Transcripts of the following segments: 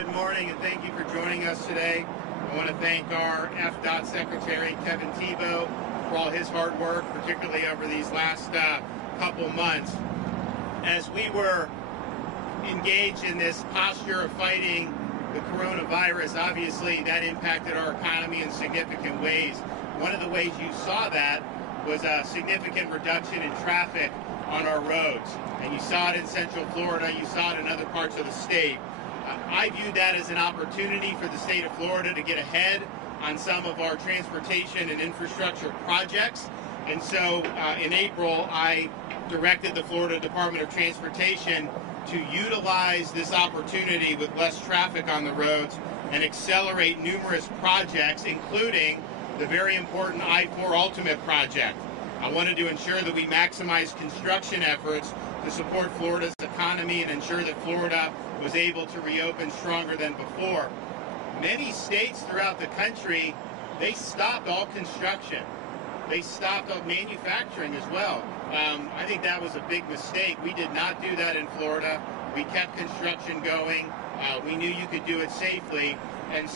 Good morning, and thank you for joining us today. I want to thank our FDOT Secretary, Kevin Tebow, for all his hard work, particularly over these last couple months. As we were engaged in this posture of fighting the coronavirus, obviously that impacted our economy in significant ways. One of the ways you saw that was a significant reduction in traffic on our roads. And you saw it in Central Florida, you saw it in other parts of the state. I viewed that as an opportunity for the state of Florida to get ahead on some of our transportation and infrastructure projects. And so in April, I directed the Florida Department of Transportation to utilize this opportunity with less traffic on the roads and accelerate numerous projects, including the very important I-4 Ultimate project. I wanted to ensure that we maximize construction efforts to support Florida's economy and ensure that Florida was able to reopen stronger than before. Many states throughout the country, they stopped all construction. They stopped all manufacturing as well. I think that was a big mistake. We did not do that in Florida. We kept construction going. We knew you could do it safely. And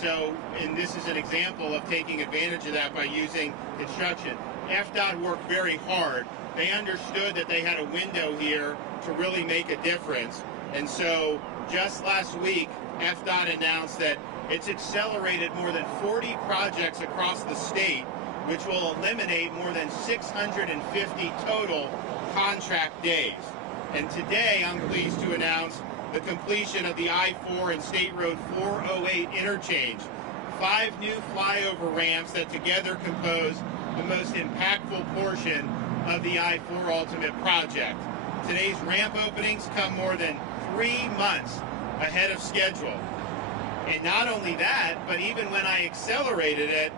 this is an example of taking advantage of that by using construction. FDOT worked very hard. They understood that they had a window here to really make a difference. And so just last week, FDOT announced that it's accelerated more than 40 projects across the state, which will eliminate more than 650 total contract days. And today, I'm pleased to announce the completion of the I-4 and State Road 408 interchange. 5 new flyover ramps that together compose the most impactful portion of the I-4 Ultimate project. Today's ramp openings come more than 3 months ahead of schedule. And not only that, but even when I accelerated it,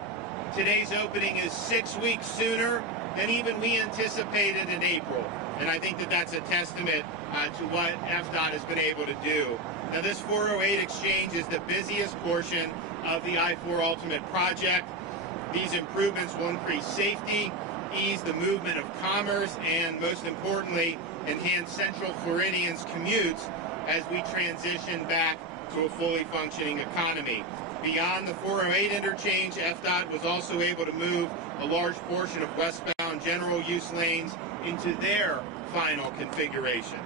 today's opening is 6 weeks sooner than even we anticipated in April. And I think that that's a testament to what FDOT has been able to do. Now, this 408 exchange is the busiest portion of the I-4 Ultimate project. These improvements will increase safety, ease the movement of commerce, and most importantly, enhance Central Floridians' commutes as we transition back to a fully functioning economy. Beyond the 408 interchange, FDOT was also able to move a large portion of westbound general use lanes into their final configuration.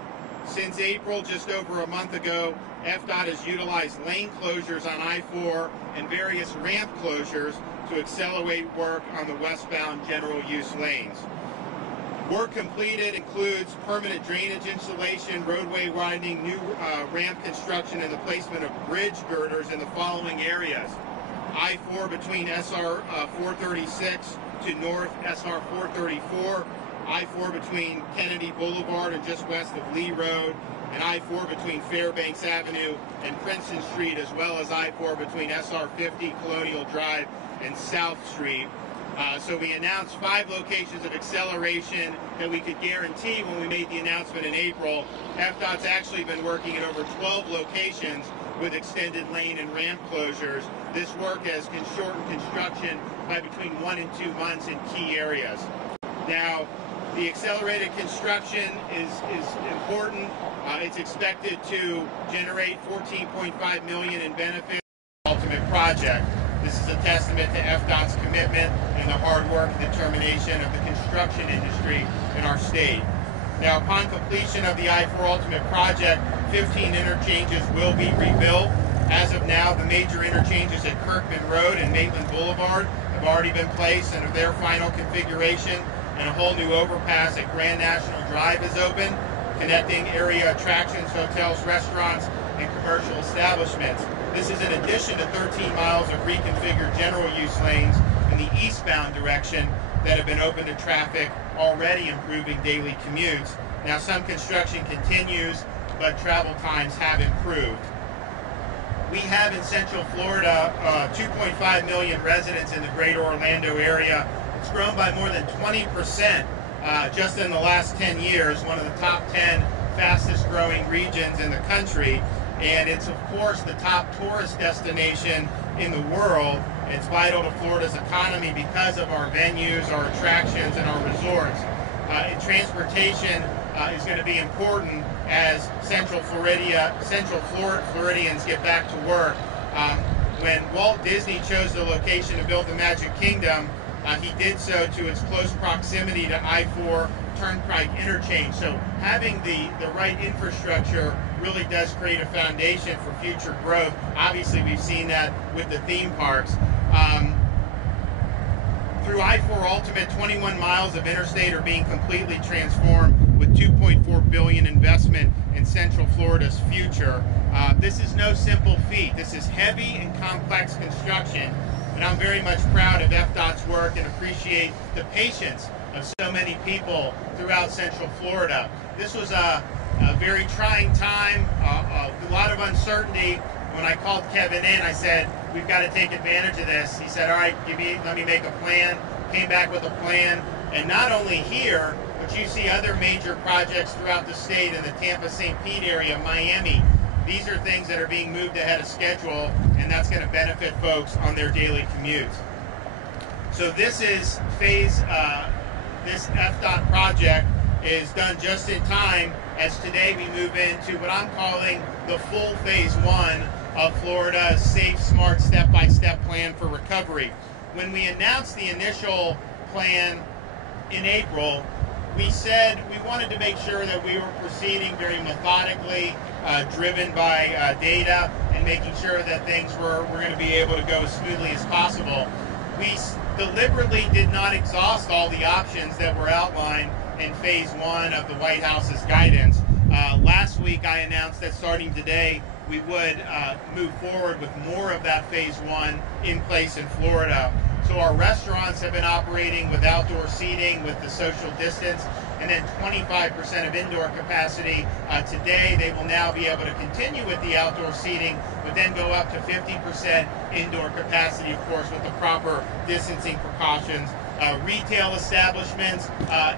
Since April, just over a month ago, FDOT has utilized lane closures on I-4 and various ramp closures to accelerate work on the westbound general use lanes. Work completed includes permanent drainage installation, roadway widening, new ramp construction, and the placement of bridge girders in the following areas. I-4 between SR 436 to North SR 434, I-4 between Kennedy Boulevard and just west of Lee Road, and I-4 between Fairbanks Avenue and Princeton Street, as well as I-4 between SR 50, Colonial Drive, and South Street. So we announced 5 locations of acceleration that we could guarantee when we made the announcement in April. FDOT's actually been working at over 12 locations with extended lane and ramp closures. This work has shortened construction by between 1 and 2 months in key areas. Now, the accelerated construction is important. It's expected to generate $14.5 million in benefits for the Ultimate project. This is a testament to FDOT's commitment and the hard work and determination of the construction industry in our state. Now, upon completion of the I-4 Ultimate project, 15 interchanges will be rebuilt. As of now, the major interchanges at Kirkman Road and Maitland Boulevard have already been placed and of their final configuration, and a whole new overpass at Grand National Drive is open, connecting area attractions, hotels, restaurants, and commercial establishments. This is in addition to 13 miles of reconfigured general use lanes in the eastbound direction that have been open to traffic, already improving daily commutes. Now, some construction continues, but travel times have improved. We have in Central Florida 2.5 million residents in the greater Orlando area. It's grown by more than 20% just in the last 10 years, one of the top 10 fastest growing regions in the country. And it's, of course, the top tourist destination in the world. It's vital to Florida's economy because of our venues, our attractions, and our resorts. In transportation, is going to be important as Central Floridians get back to work. When Walt Disney chose the location to build the Magic Kingdom, he did so to its close proximity to I-4 Turnpike interchange. So having the right infrastructure really does create a foundation for future growth. Obviously, we've seen that with the theme parks. Through I-4 Ultimate, 21 miles of interstate are being completely transformed with $2.4 billion investment in Central Florida's future. This is no simple feat. This is heavy and complex construction, and I'm very much proud of FDOT's work and appreciate the patience of so many people throughout Central Florida. This was a very trying time, a lot of uncertainty. When I called Kevin in, I said, we've got to take advantage of this. He said, all right, let me make a plan. Came back with a plan. And not only here, but you see other major projects throughout the state in the Tampa-St. Pete area, Miami. These are things that are being moved ahead of schedule, and that's going to benefit folks on their daily commutes. So this is this FDOT project is done just in time, as today we move into what I'm calling the full phase one of Florida's Safe, Smart, Step-by-Step plan for recovery. When we announced the initial plan in April, we said we wanted to make sure that we were proceeding very methodically, driven by data, and making sure that things were going to be able to go as smoothly as possible. We deliberately did not exhaust all the options that were outlined in phase one of the White House's guidance. Last week I announced that starting today we would move forward with more of that phase one in place in Florida. So our restaurants have been operating with outdoor seating with the social distance, and then 25% of indoor capacity. Today they will now be able to continue with the outdoor seating, but then go up to 50% indoor capacity, of course, with the proper distancing precautions. Retail establishments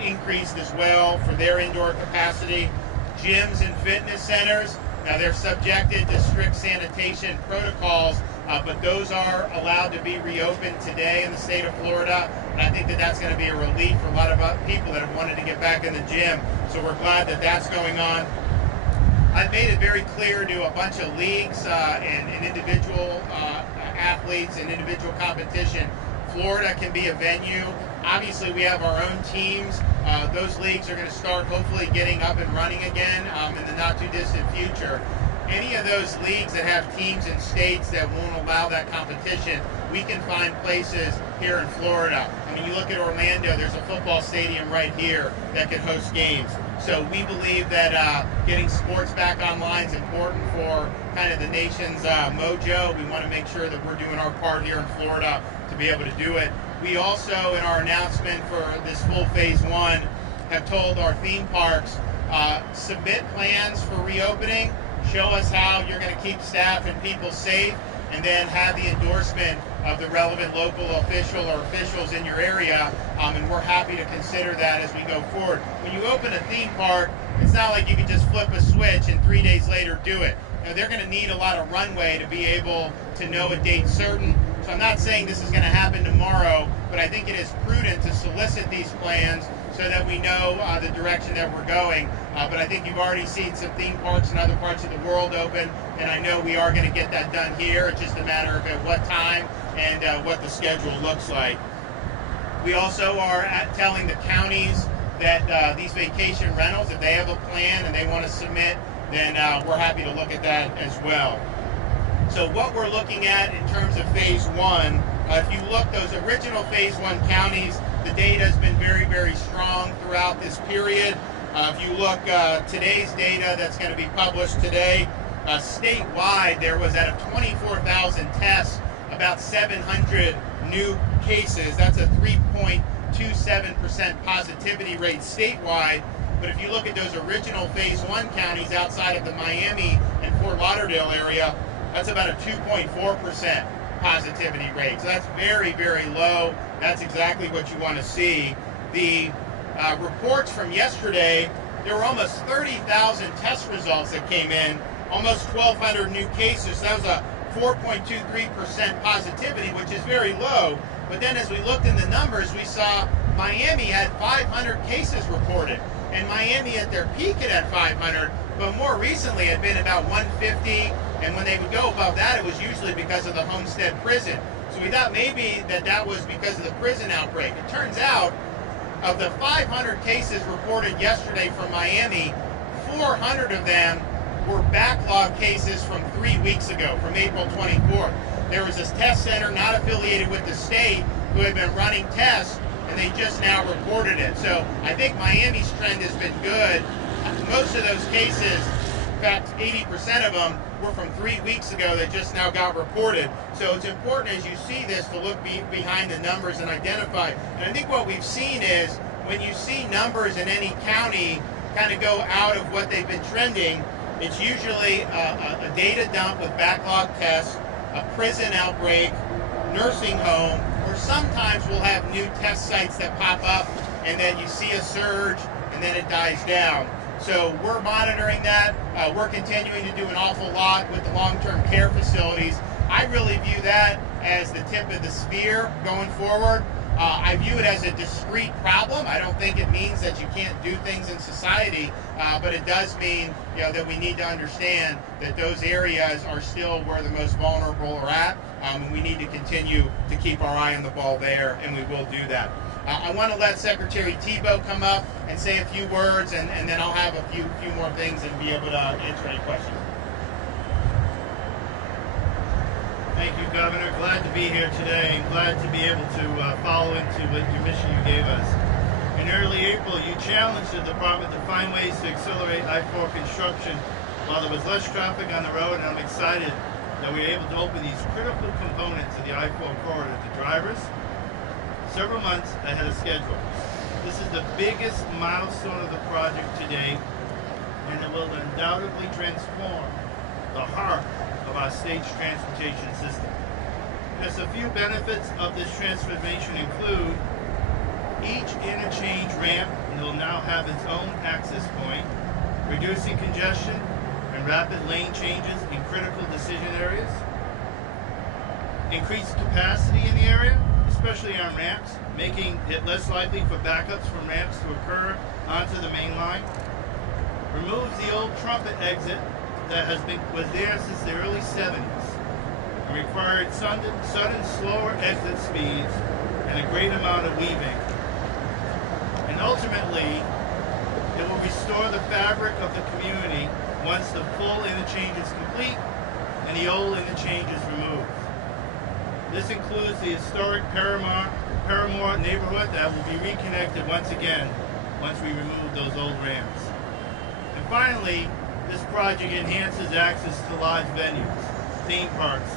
increased as well for their indoor capacity. Gyms and fitness centers, now they're subjected to strict sanitation protocols, but those are allowed to be reopened today in the state of Florida, and I think that that's going to be a relief for a lot of people that have wanted to get back in the gym, so we're glad that that's going on. I've made it very clear to a bunch of leagues and individual athletes and individual competition, Florida can be a venue. Obviously, we have our own teams. Those leagues are going to start hopefully getting up and running again in the not-too-distant future. Any of those leagues that have teams in states that won't allow that competition, we can find places here in Florida. I mean, you look at Orlando, there's a football stadium right here that can host games. So we believe that getting sports back online is important for kind of the nation's mojo. We want to make sure that we're doing our part here in Florida to be able to do it. We also, in our announcement for this full phase one, have told our theme parks, submit plans for reopening, show us how you're going to keep staff and people safe, and then have the endorsement of the relevant local official or officials in your area, and we're happy to consider that as we go forward. When you open a theme park, it's not like you can just flip a switch and 3 days later do it. You know, they're going to need a lot of runway to be able to know a date certain. So I'm not saying this is going to happen tomorrow, but I think it is prudent to solicit these plans so that we know the direction that we're going. But I think you've already seen some theme parks in other parts of the world open, and I know we are going to get that done here. It's just a matter of at what time and what the schedule looks like. We also are telling the counties that these vacation rentals, if they have a plan and they want to submit, then we're happy to look at that as well. So what we're looking at in terms of phase one, if you look, those original phase one counties, the data has been very, very strong throughout this period. If you look, today's data that's going to be published today, statewide, there was out of 24,000 tests, about 700 new cases. That's a 3.27% positivity rate statewide. But if you look at those original phase one counties outside of the Miami and Fort Lauderdale area, that's about a 2.4% positivity rate. So that's very, very low. That's exactly what you want to see. The reports from yesterday, there were almost 30,000 test results that came in, almost 1,200 new cases. So that was a 4.23% positivity, which is very low. But then as we looked in the numbers, we saw Miami had 500 cases reported. and Miami at their peak at 500, but more recently had been about 150, and when they would go above that, it was usually because of the Homestead prison. So we thought maybe that was because of the prison outbreak. It turns out, of the 500 cases reported yesterday from Miami, 400 of them were backlog cases from 3 weeks ago, from April 24th. There was this test center not affiliated with the state who had been running tests, and they just now reported it. So I think Miami's trend has been good. Most of those cases, in fact 80% of them, were from 3 weeks ago that just now got reported. So it's important as you see this to look behind the numbers and identify. And I think what we've seen is when you see numbers in any county kind of go out of what they've been trending, it's usually a data dump with backlog tests, a prison outbreak, nursing home, or sometimes we'll have new test sites that pop up and then you see a surge and then it dies down. So we're monitoring that. We're continuing to do an awful lot with the long-term care facilities. I really view that as the tip of the spear going forward. I view it as a discrete problem. I don't think it means that you can't do things in society, but it does mean that we need to understand that those areas are still where the most vulnerable are at, and we need to continue to keep our eye on the ball there, and we will do that. I want to let Secretary Thibeault come up and say a few words, and then I'll have a few more things and be able to answer any questions. Thank you, Governor. Glad to be here today and glad to be able to follow into what your mission you gave us. In early April, you challenged the department to find ways to accelerate I-4 construction while there was less traffic on the road, and I'm excited that we were able to open these critical components of the I-4 corridor to drivers several months ahead of schedule. This is the biggest milestone of the project to date, and it will undoubtedly transform the heart of our state's transportation system. Just a few benefits of this transformation include each interchange ramp will now have its own access point, reducing congestion and rapid lane changes in critical decision areas, increased capacity in the area, especially on ramps, making it less likely for backups from ramps to occur onto the main line, removes the old trumpet exit that was there since the early 70s and required sudden slower exit speeds and a great amount of weaving. And ultimately, it will restore the fabric of the community once the full interchange is complete and the old interchange is removed. This includes the historic Paramore neighborhood that will be reconnected once again once we remove those old ramps. And finally, this project enhances access to large venues, theme parks,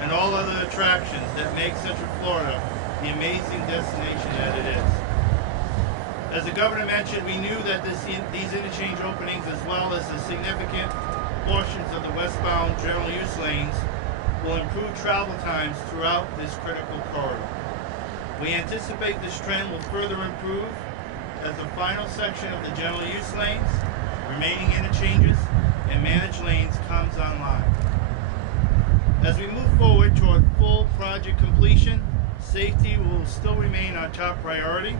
and all other attractions that make Central Florida the amazing destination that it is. As the governor mentioned, we knew that these interchange openings, as well as the significant portions of the westbound general use lanes, will improve travel times throughout this critical corridor. We anticipate this trend will further improve as the final section of the general use lanes, remaining interchanges, and managed lanes comes online. As we move forward toward full project completion, safety will still remain our top priority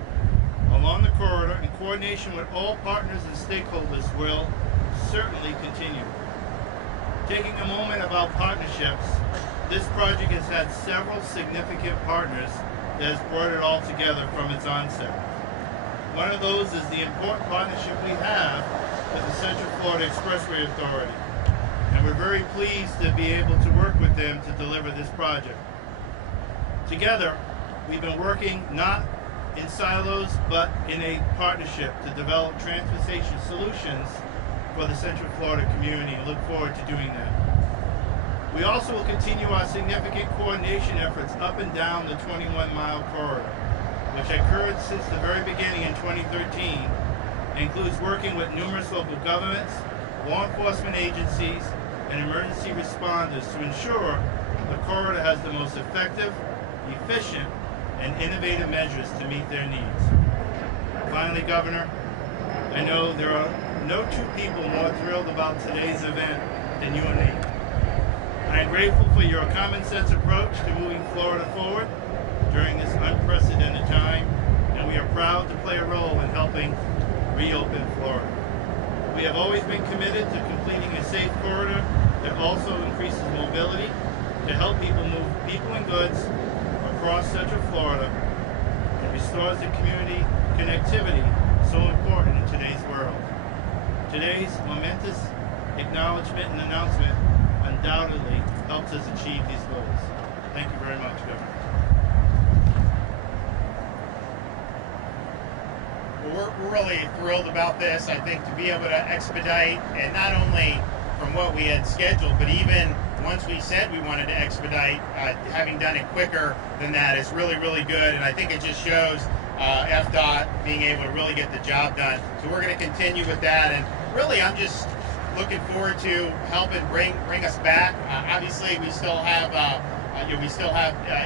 along the corridor, and coordination with all partners and stakeholders will certainly continue. Taking a moment about partnerships, this project has had several significant partners that has brought it all together from its onset. One of those is the important partnership we have with the Central Florida Expressway Authority, and we're very pleased to be able to work with them to deliver this project. Together, we've been working not in silos, but in a partnership to develop transportation solutions for the Central Florida community, and look forward to doing that. We also will continue our significant coordination efforts up and down the 21-mile corridor, which occurred since the very beginning in 2013, and includes working with numerous local governments, law enforcement agencies, and emergency responders to ensure the corridor has the most effective, efficient, and innovative measures to meet their needs. Finally, Governor, I know there are no two people more thrilled about today's event than you and me. I am grateful for your common sense approach to moving Florida forward during this unprecedented time, and we are proud to play a role in helping reopen Florida. We have always been committed to completing a safe corridor that also increases mobility to help people move people and goods across Central Florida and restores the community connectivity so important in today's world. Today's momentous acknowledgement and announcement undoubtedly helps us achieve these goals. Thank you very much, Governor. Well, we're really thrilled about this. I think to be able to expedite, and not only from what we had scheduled, but even once we said we wanted to expedite, having done it quicker than that is really, really good. And I think it just shows FDOT being able to really get the job done. So we're going to continue with that. And really, I'm just looking forward to helping bring us back. Obviously, we still have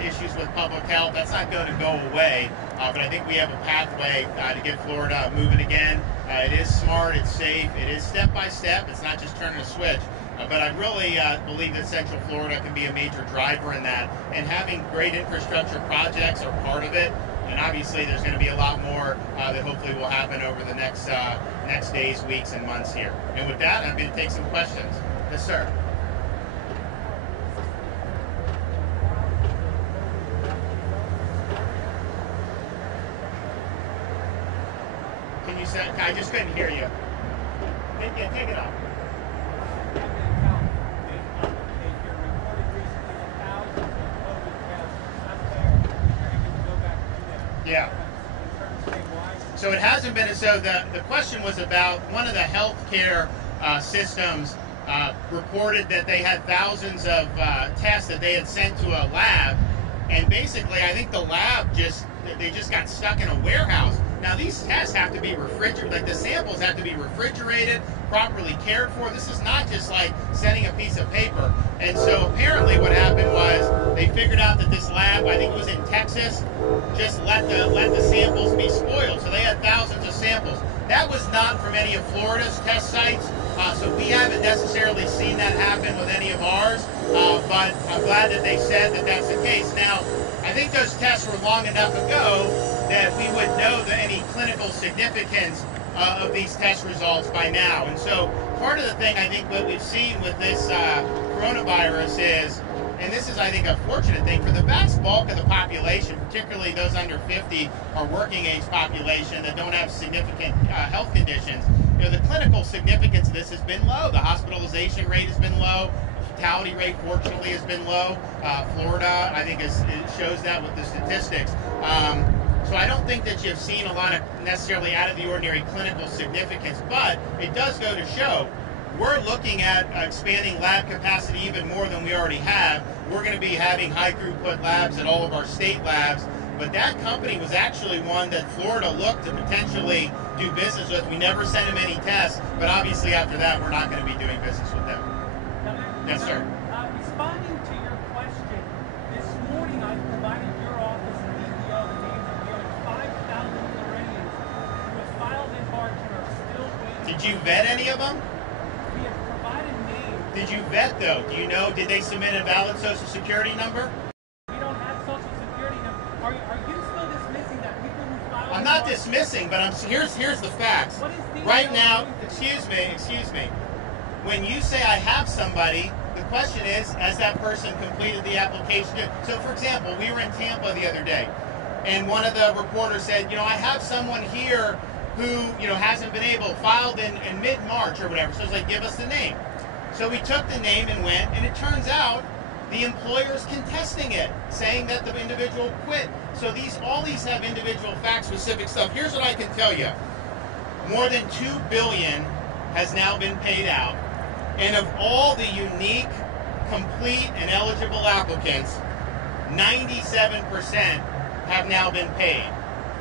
issues with public health. That's not going to go away, but I think we have a pathway to get Florida moving again. It is smart, it's safe, it is step by step. It's not just turning a switch. But I really believe that Central Florida can be a major driver in that, and having great infrastructure projects are part of it. And obviously, there's going to be a lot more that hopefully will happen over the next days, weeks, and months here. And with that, I'm going to take some questions. Yes, sir. Can you say? I just couldn't hear you. Take it off. Yeah. So it hasn't been. So the question was about one of the healthcare systems reported that they had thousands of tests that they had sent to a lab, and basically I think the lab just got stuck in a warehouse. Now these tests have to be refrigerated, like the samples have to be refrigerated, properly cared for. This is not just like sending a piece of paper. And so apparently what happened was they figured out that this lab, I think it was in Texas, just let the samples be spoiled. So they had thousands of samples. That was not from any of Florida's test sites. So we haven't necessarily seen that happen with any of ours, but I'm glad that they said that that's the case. Now, I think those tests were long enough ago that we would know any clinical significance of these test results by now. And so part of the thing I think what we've seen with this coronavirus is, and this is I think a fortunate thing for the vast bulk of the population, particularly those under 50 or working age population that don't have significant health conditions, you know, the clinical significance of this has been low. The hospitalization rate has been low. The fatality rate, fortunately, has been low. Florida, I think, it shows that with the statistics. So I don't think that you've seen a lot of necessarily out of the ordinary clinical significance, but it does go to show we're looking at expanding lab capacity even more than we already have. We're going to be having high throughput labs at all of our state labs, but that company was actually one that Florida looked to potentially do business with. We never sent them any tests, but obviously after that we're not going to be doing business with them. Yes, sir. Responding to your question, this morning I provided your office and DPO the names of nearly 5,000 Floridians who have filed in March and are still waiting. Did you vet any of them? We have provided names. Did you vet though? Do you know, did they submit a valid social security number? We don't have social security number. Are you still dismissing that people who filed I'm in not March, dismissing, but here's the facts. What is DPO Right now, doing? excuse me. When you say I have somebody, the question is, has that person completed the application? So, for example, we were in Tampa the other day, and one of the reporters said, you know, I have someone here who, you know, hasn't been able, filed in mid-March or whatever. So it's like, give us the name. So we took the name and went, and it turns out the employer's contesting it, saying that the individual quit. So all these have individual fact-specific stuff. Here's what I can tell you. More than $2 billion has now been paid out. And of all the unique, complete, and eligible applicants, 97% have now been paid.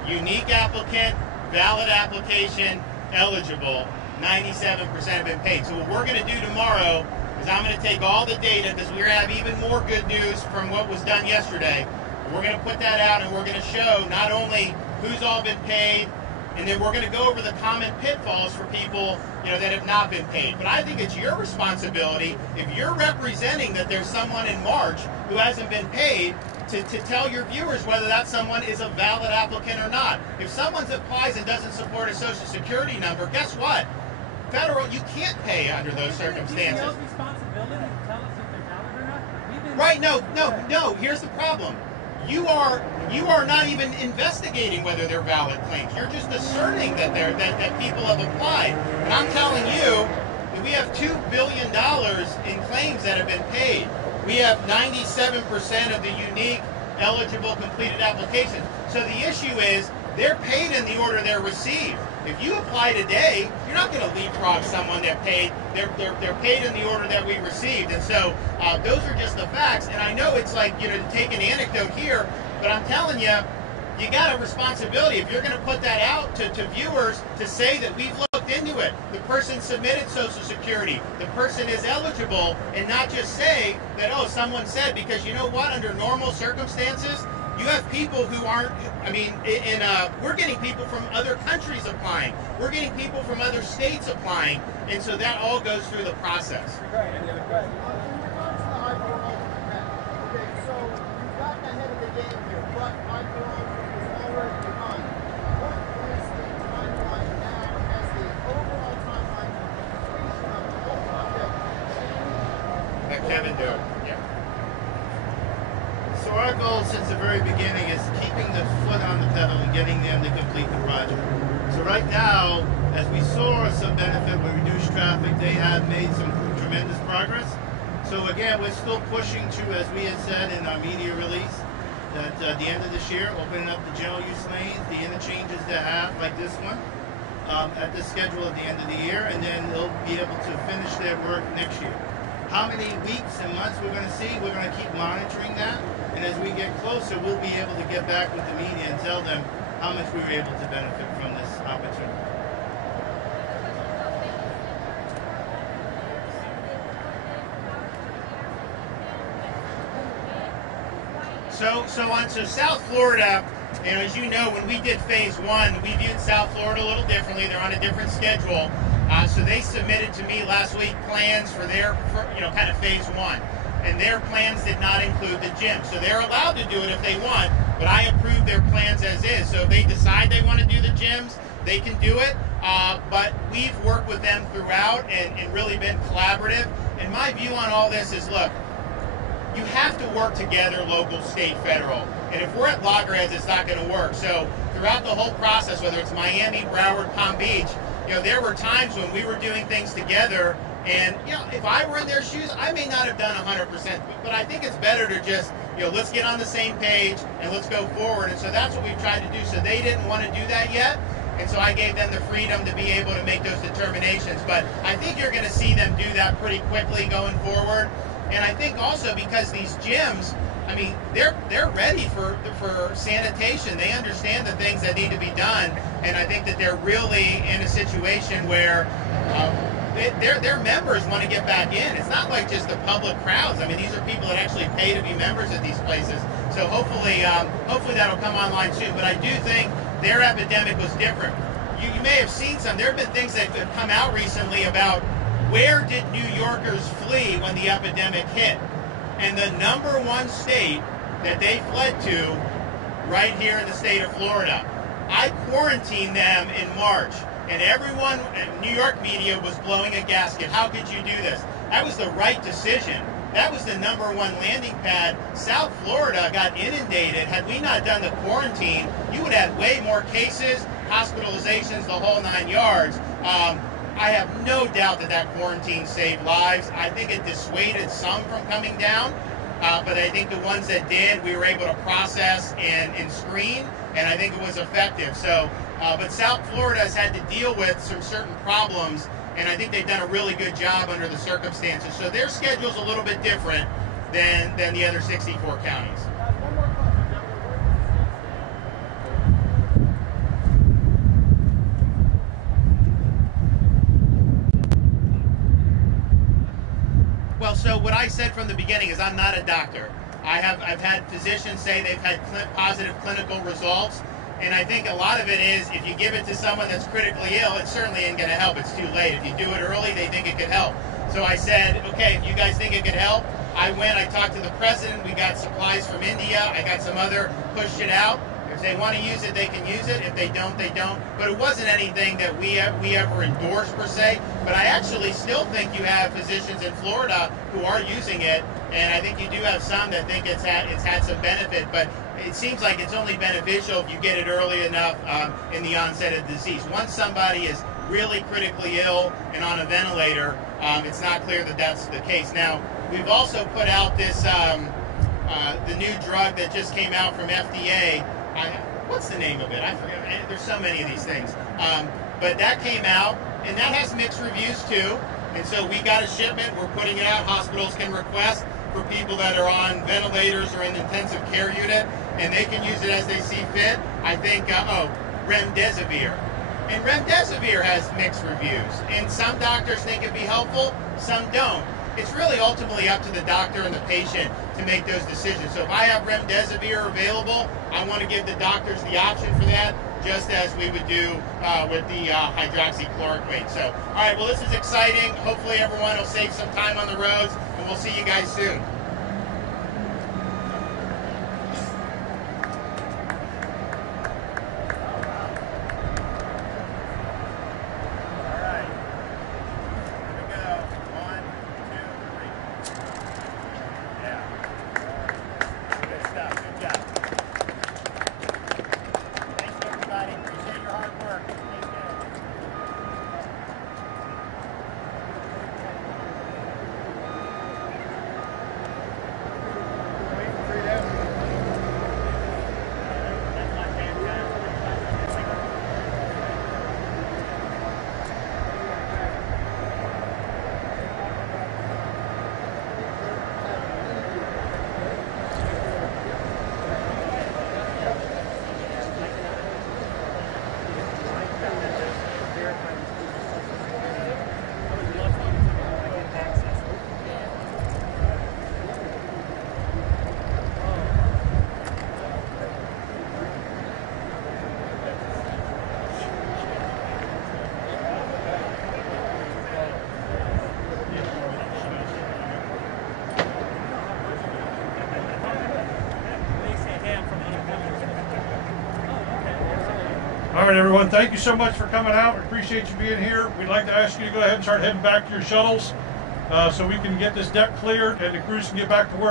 Unique applicant, valid application, eligible, 97% have been paid. So what we're going to do tomorrow is I'm going to take all the data, because we're going to have even more good news from what was done yesterday. We're going to put that out, and we're going to show not only who's all been paid, and then we're going to go over the common pitfalls for people, you know, that have not been paid. But I think it's your responsibility, if you're representing that there's someone in March who hasn't been paid, to tell your viewers whether that someone is a valid applicant or not. If someone applies and doesn't support a Social Security number, guess what? Federal, you can't pay under those circumstances. DPO's responsibility to tell us if they're valid or not? Right? No. Here's the problem. You are not even investigating whether they're valid claims. You're just asserting that that people have applied. And I'm telling you that we have $2 billion in claims that have been paid. We have 97% of the unique eligible completed applications. So the issue is they're paid in the order they're received. If you apply today, you're not going to leapfrog someone that paid. They're paid in the order that we received. And so those are just the facts. And I know it's like, to take an anecdote here, but I'm telling you, you got a responsibility. If you're going to put that out to viewers to say that we've looked into it, the person submitted Social Security, the person is eligible, and not just say that, oh, someone said, because you know what, under normal circumstances, you have people who aren't, we're getting people from other countries applying. We're getting people from other states applying. And so that all goes through the process. Right. Any other questions? In regards to the I-4 okay, so you've gotten ahead of the game here, but I-4 is already behind. What is the timeline now as the overall timeline for completion of the whole project? Let Kevin do it. So our goal since the very beginning is keeping the foot on the pedal and getting them to complete the project. So right now, as we saw some benefit with reduced traffic, they have made some tremendous progress. So again, we're still pushing to, as we had said in our media release, that at the end of this year, opening up the general use lanes, the interchanges that have, like this one, at the schedule at the end of the year, and then they'll be able to finish their work next year. How many weeks and months we're going to see, we're going to keep monitoring that. And as we get closer, we'll be able to get back with the media and tell them how much we were able to benefit from this opportunity. So South Florida, as you know, when we did phase one, we viewed South Florida a little differently. They're on a different schedule. So they submitted to me last week plans for their, kind of phase one. And their plans did not include the gym. So they're allowed to do it if they want, but I approved their plans as is. So if they decide they want to do the gyms, they can do it. But we've worked with them throughout and really been collaborative. And my view on all this is, look, you have to work together, local, state, federal. And if we're at loggerheads, it's not going to work. So throughout the whole process, whether it's Miami, Broward, Palm Beach, there were times when we were doing things together. And, if I were in their shoes, I may not have done 100%, but I think it's better to just, let's get on the same page and let's go forward. And so that's what we've tried to do. So they didn't want to do that yet. And so I gave them the freedom to be able to make those determinations. But I think you're going to see them do that pretty quickly going forward. And I think also because these gyms, they're ready for sanitation. They understand the things that need to be done. And I think that they're really in a situation where their members want to get back in. It's not like just the public crowds. These are people that actually pay to be members at these places. So hopefully that'll come online soon. But I do think their epidemic was different. You may have seen some. There have been things that have come out recently about where did New Yorkers flee when the epidemic hit. And the #1 state that they fled to, right here in the state of Florida. I quarantined them in March. And everyone, New York media was blowing a gasket. How could you do this? That was the right decision. That was the #1 landing pad. South Florida got inundated. Had we not done the quarantine, you would have way more cases, hospitalizations, the whole 9 yards. I have no doubt that quarantine saved lives. I think it dissuaded some from coming down. But I think the ones that did, we were able to process and screen, and I think it was effective. So, but South Florida has had to deal with some certain problems, and I think they've done a really good job under the circumstances. So their schedule's a little bit different than the other 64 counties. One more question, Governor. Well, so what I said from the beginning is I'm not a doctor. I've had physicians say they've had positive clinical results, and I think a lot of it is if you give it to someone that's critically ill, it certainly ain't going to help. It's too late. If you do it early, they think it could help. So I said, okay, if you guys think it could help, I talked to the president, we got supplies from India, I got some other, pushed it out. If they want to use it, they can use it. If they don't, they don't. But it wasn't anything that we ever endorsed per se. But I actually still think you have physicians in Florida who are using it, and I think you do have some that think it's had some benefit. But it seems like it's only beneficial if you get it early enough in the onset of the disease. Once somebody is really critically ill and on a ventilator, it's not clear that that's the case. Now, we've also put out this the new drug that just came out from FDA. What's the name of it? I forget. There's so many of these things. But that came out, and that has mixed reviews too. And so we got a shipment. We're putting it out. Hospitals can request for people that are on ventilators or in the intensive care unit, and they can use it as they see fit. I think, remdesivir. And remdesivir has mixed reviews. And some doctors think it'd be helpful, some don't. It's really ultimately up to the doctor and the patient to make those decisions. So if I have remdesivir available, I want to give the doctors the option for that, just as we would do with the hydroxychloroquine. So, all right, well, this is exciting. Hopefully everyone will save some time on the roads, and we'll see you guys soon. All right, everyone, thank you so much for coming out. We appreciate you being here. We'd like to ask you to go ahead and start heading back to your shuttles so we can get this deck cleared and the crews can get back to work.